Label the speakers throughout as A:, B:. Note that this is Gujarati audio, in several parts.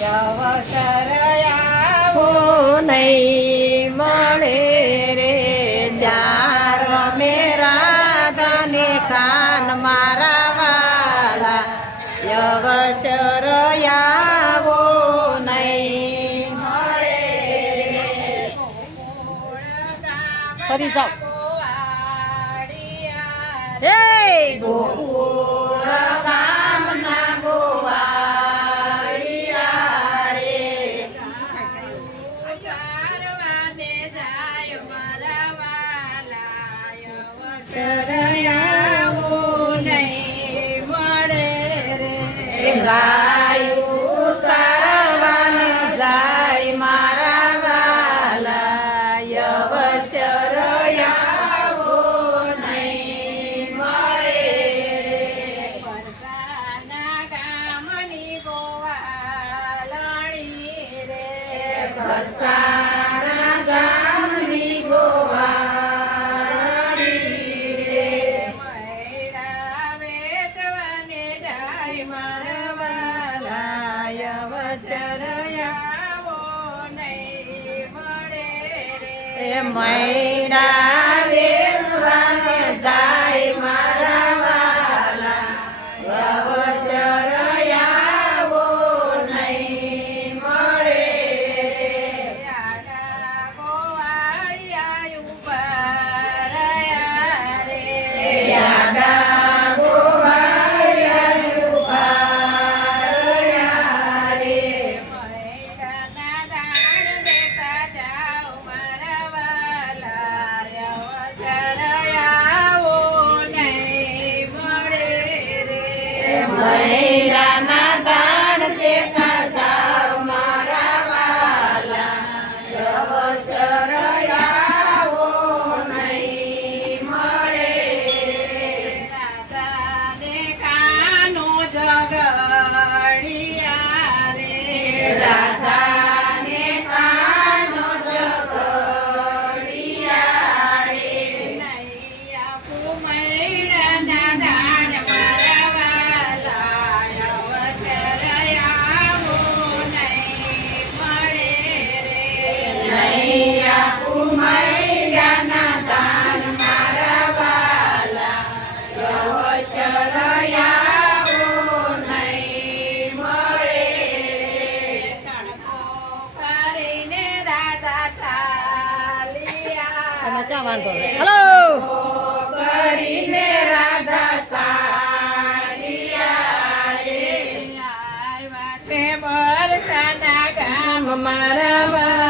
A: ಯಾವ ಶರ
B: mãe.
C: હલો
D: કરીને રાધા સારી
E: મારા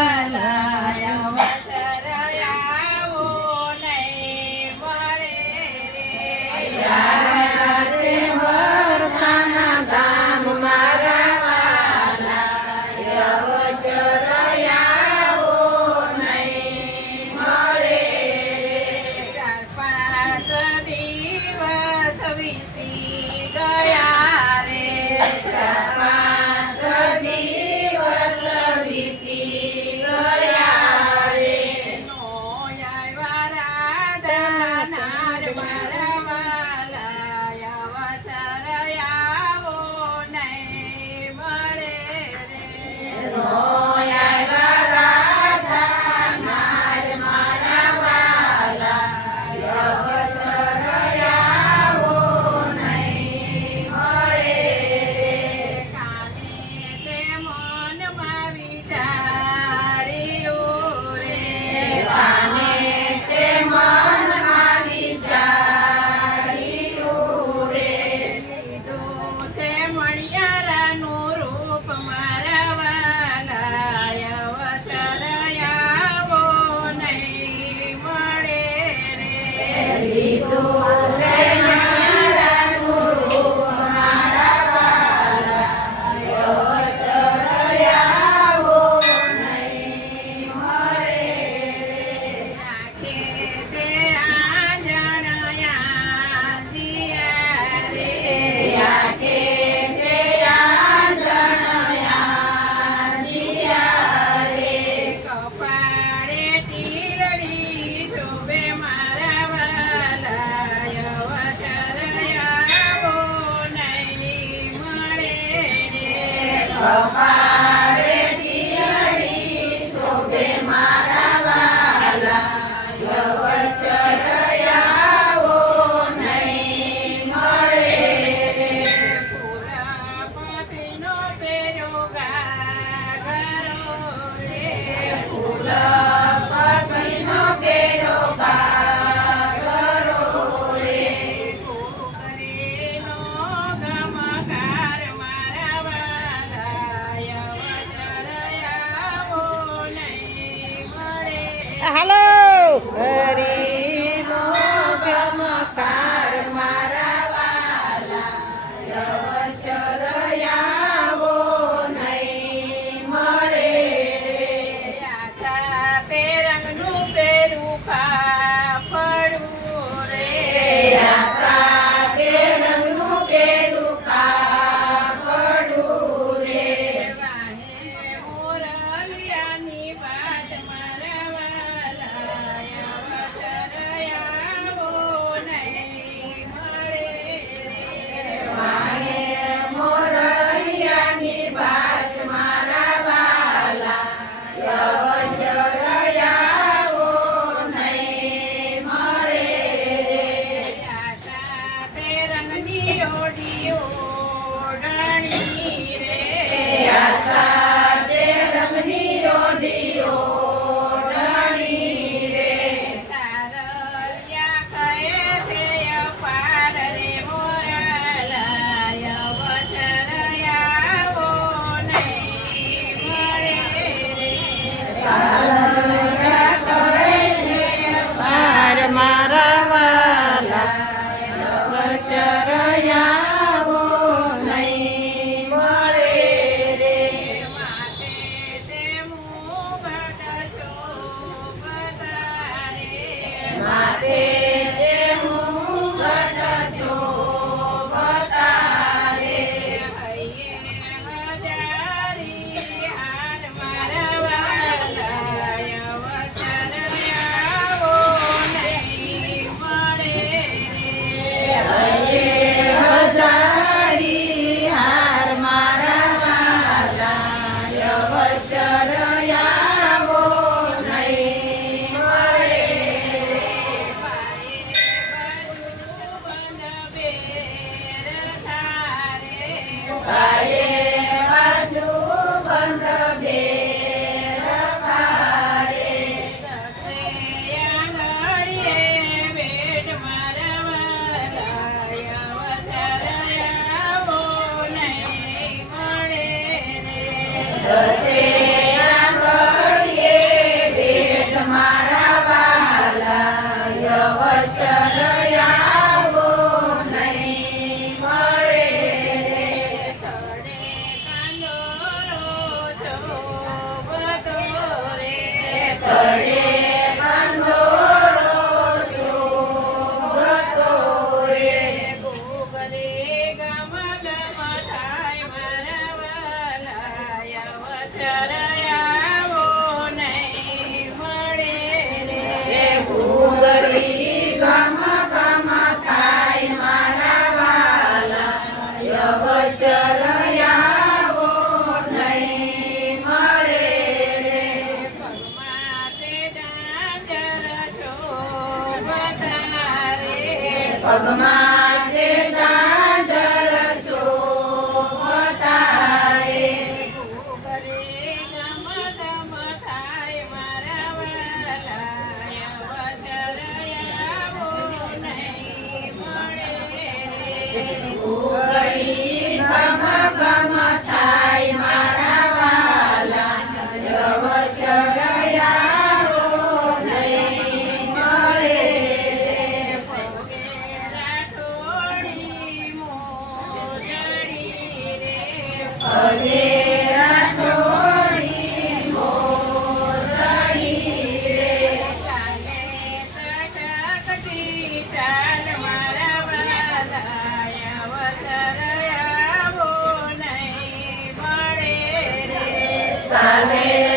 F: Salve.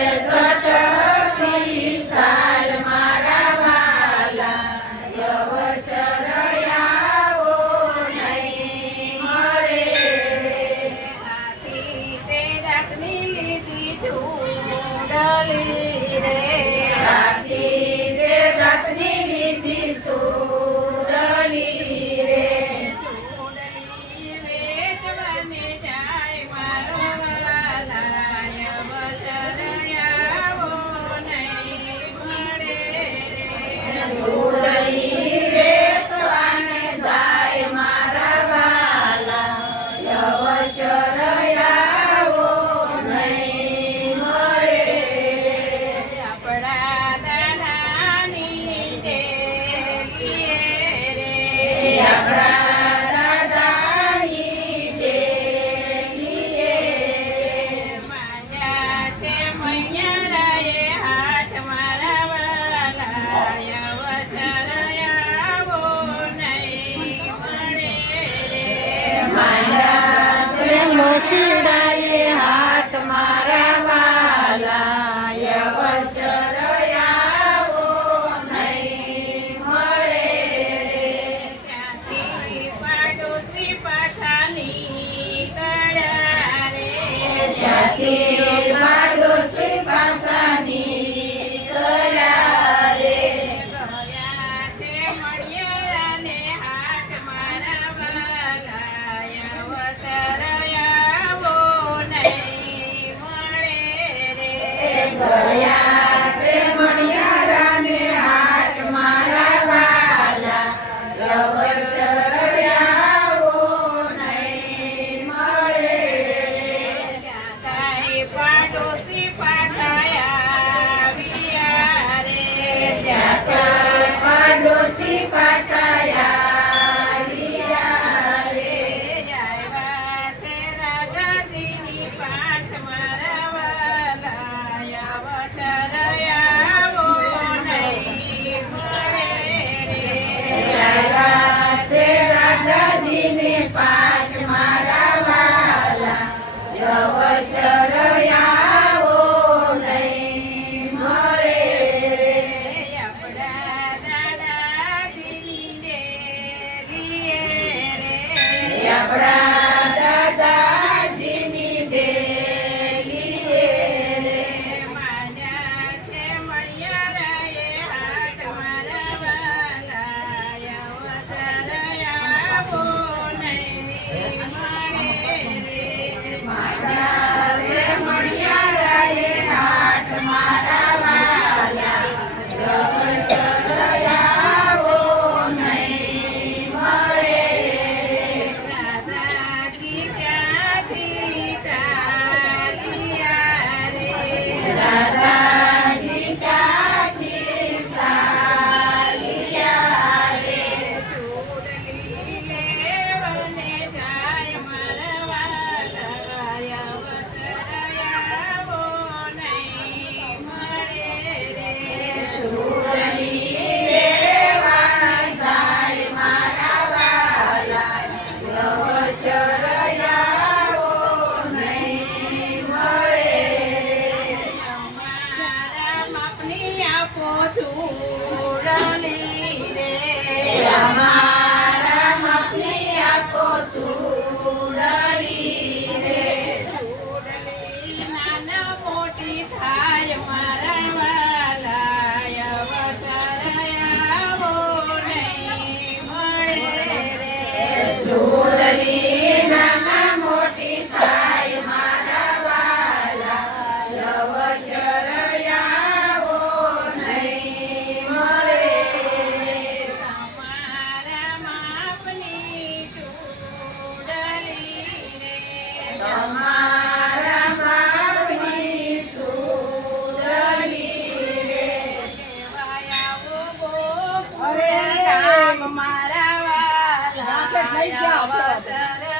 G: Thank you.
H: શિડાએ હાટ મારા.
I: મારા વાલાયા